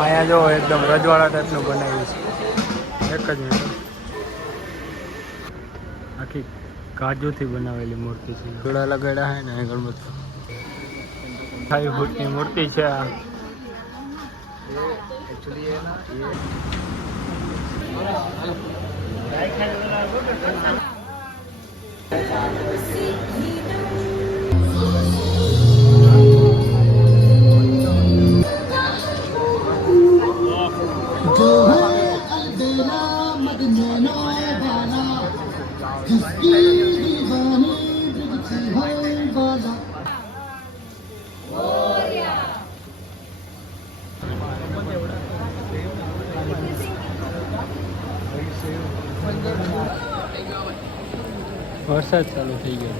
અહીંયા જો એકદમ રજવાડા ટાઈપનું બનાવ્યું છે. એક જ મિનિટ. આખી કાજુથી બનાવેલી મૂર્તિ છે. જોડા લગાડ્યા છે ને ગણપતિ 28 ફૂટની મૂર્તિ છે આ. વરસાદ ચાલુ થઈ ગયો.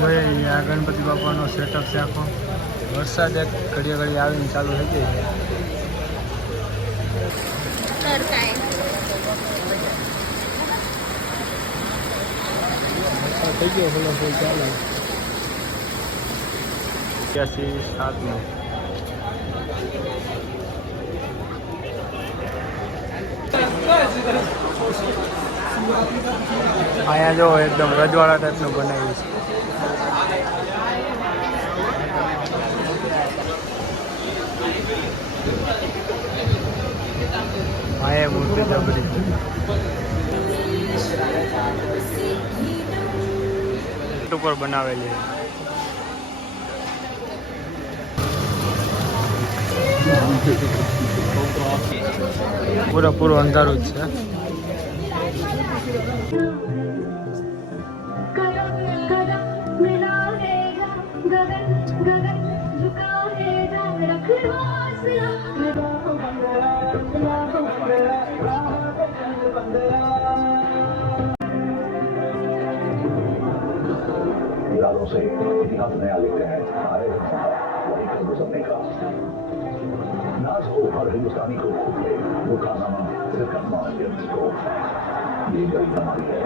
જોઈએ આ ગણપતિ બાપાનો સેટઅપ છે આખો. વરસાદ એક ઘડીએ ઘડી આવીને ચાલુ થઈ જાય. થઈ ગયો ફૂલો ફૂલ ચાલે. 87 અહીંયા જો એકદમ રજવાડા ટાઈપનું બનાવ્યું છે. અહીંયા મૂર્તિ જબરી ઉપર બનાવેલી પૂરું અંધારું જ છે. से इतिहास नया लिखते हैं हमारे वही कर गुजरने का नाज हो हर हिंदुस्तानी को खुद ले वो कारनामा सिर्फ करना को ये गरीब हमारी है.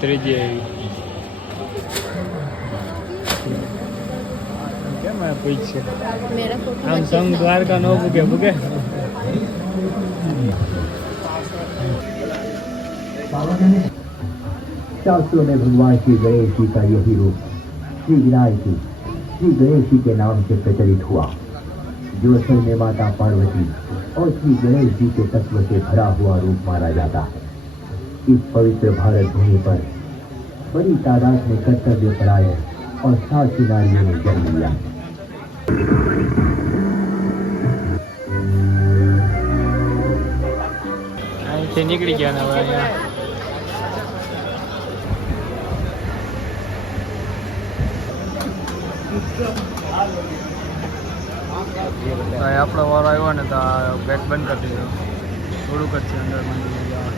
ત્રીજી આવી કેમ પૂછશે આમ સંગ દ્વારકા નો ભૂગે ભૂગે. शास्त्रों में भगवान श्री गणेश जी का यही रूप श्री विनायक जी श्री गणेश जी के नाम से प्रचलित हुआ, जो असल में माता पार्वती और श्री गणेश जी के तत्व से भरा हुआ रूप माना जाता है. इस पवित्र भारत भूमि पर बड़ी तादाद में कर्तव्य परायण और साहसी नारियों ने जन्म लिया. અહીંથી નીકળી ગયા ને હવે અહીંયા આપણો વારો આવ્યો ને તો બેગ બંધ કરી દીધો. થોડુંક જ છે અંદર મંદિર જવા.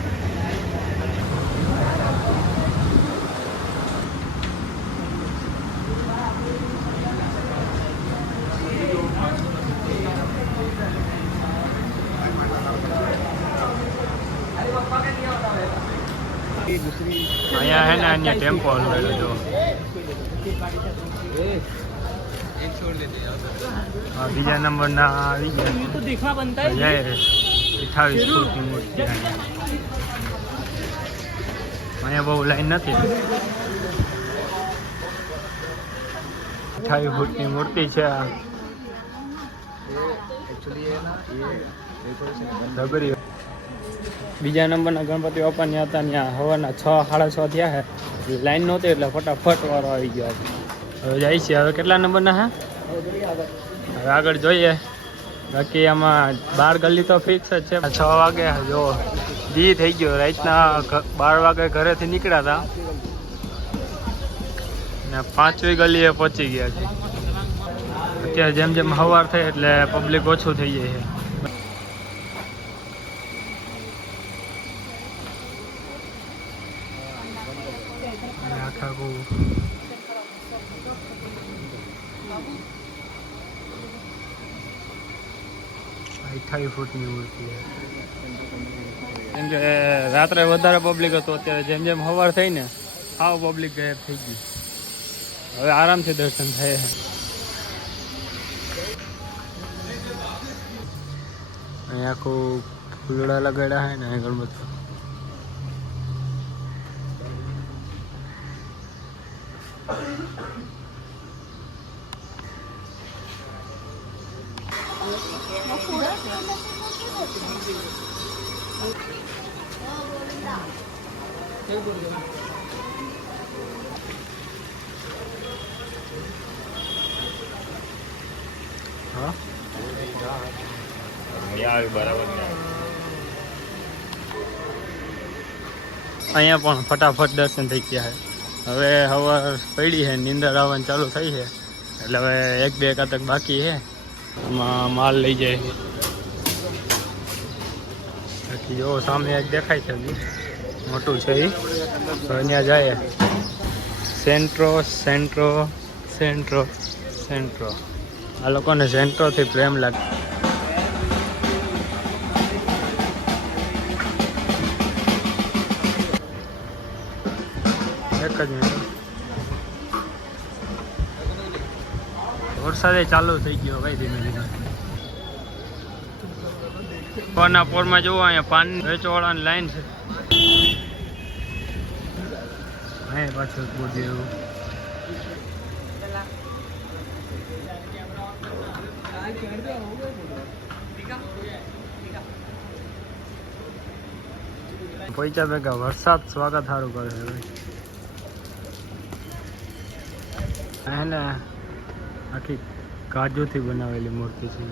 અહીંયા હે ને અહીંયા ટેમ્પો હલવાયેલો જો. હા બીજા નંબરના આવી ગયા. 28 ફૂટની મૂર્તિ. અહીંયા બહુ લાઈન નથી. 28 ફૂટની મૂર્તિ છે આ. જબરી. બીજા નંબરના ગણપતિ બાપા ત્યાં હતા. ત્યાં હવાના 6 સાડા 6 થયા છે. લાઈન નહોતી એટલે ફટાફટ વારો આવી ગયો. હવે જાય છે. હવે કેટલા નંબરના હે હવે આગળ જોઈએ. બાકી આમાં 12 ગલી તો ફિક્સ જ છે. 6 વાગે જો દી થઈ ગયો, રાતના 12 વાગે ઘરેથી નીકળ્યા હતા ને 5મી ગલીએ પહોંચી ગયા છે. અત્યારે જેમ જેમ સવાર થાય એટલે પબ્લિક ઓછું થઈ જાય છે. આખા 28 ફૂટની મૂર્તિ છે. કેમ કે રાત્રે વધારે પબ્લિક હતું, અત્યારે જેમ જેમ સવાર થઈ ને આવ પબ્લિક ગાયબ થઈ ગઈ. હવે આરામથી દર્શન થાય. અહીંયા આખું ફૂલડા લગાડ્યા છે ને ગણપતિ. હા અહીંયા પણ ફટાફટ દર્શન થઈ ગયા છે. હવે સવાર પડી છે, નીંદર આવવાનું ચાલુ થઈ છે એટલે હવે 1-2 કલાક બાકી છે. એમાં માલ લઈ જાય છે. બાકી જો સામે એક દેખાય છે, મોટું છે એ, તો અહીંયા જાય. સેન્ટ્રો સેન્ટ્રો સેન્ટ્રો સેન્ટ્રો, આ લોકોને સેન્ટ્રોથી પ્રેમ લાગે. એક જ મિનિટ, વરસાદે ચાલુ થઈ ગયો ભાઈ ધીમે ધીમે. પાના પોરમાં જોવો, અહીંયા પાન વેચવાળાની લાઈન છે. અહીંયા પાછું બોડી એવું. પૈસા ભેગા વરસાદ સ્વાગત સારું કરે છે ભાઈ. ને આખી કાજુથી બનાવેલી મૂર્તિ છે.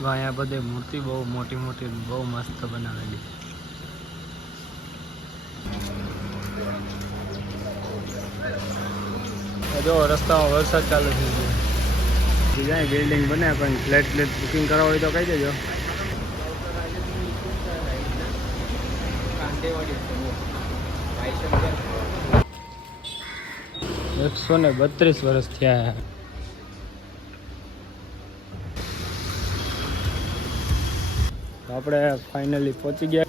અહીંયા બધી મૂર્તિ બહુ મોટી મોટી, બહુ મસ્ત બનાવેલી. જો રસ્તામાં વરસાદ ચાલુ થઈ ગયો. બીજા બિલ્ડિંગ બને પણ ફ્લેટ બુકિંગ કરાવવું હોય તો કહી દેજો. ને 132 વર્ષ થયા. આપણે ફાઇનલી પહોંચી ગયા.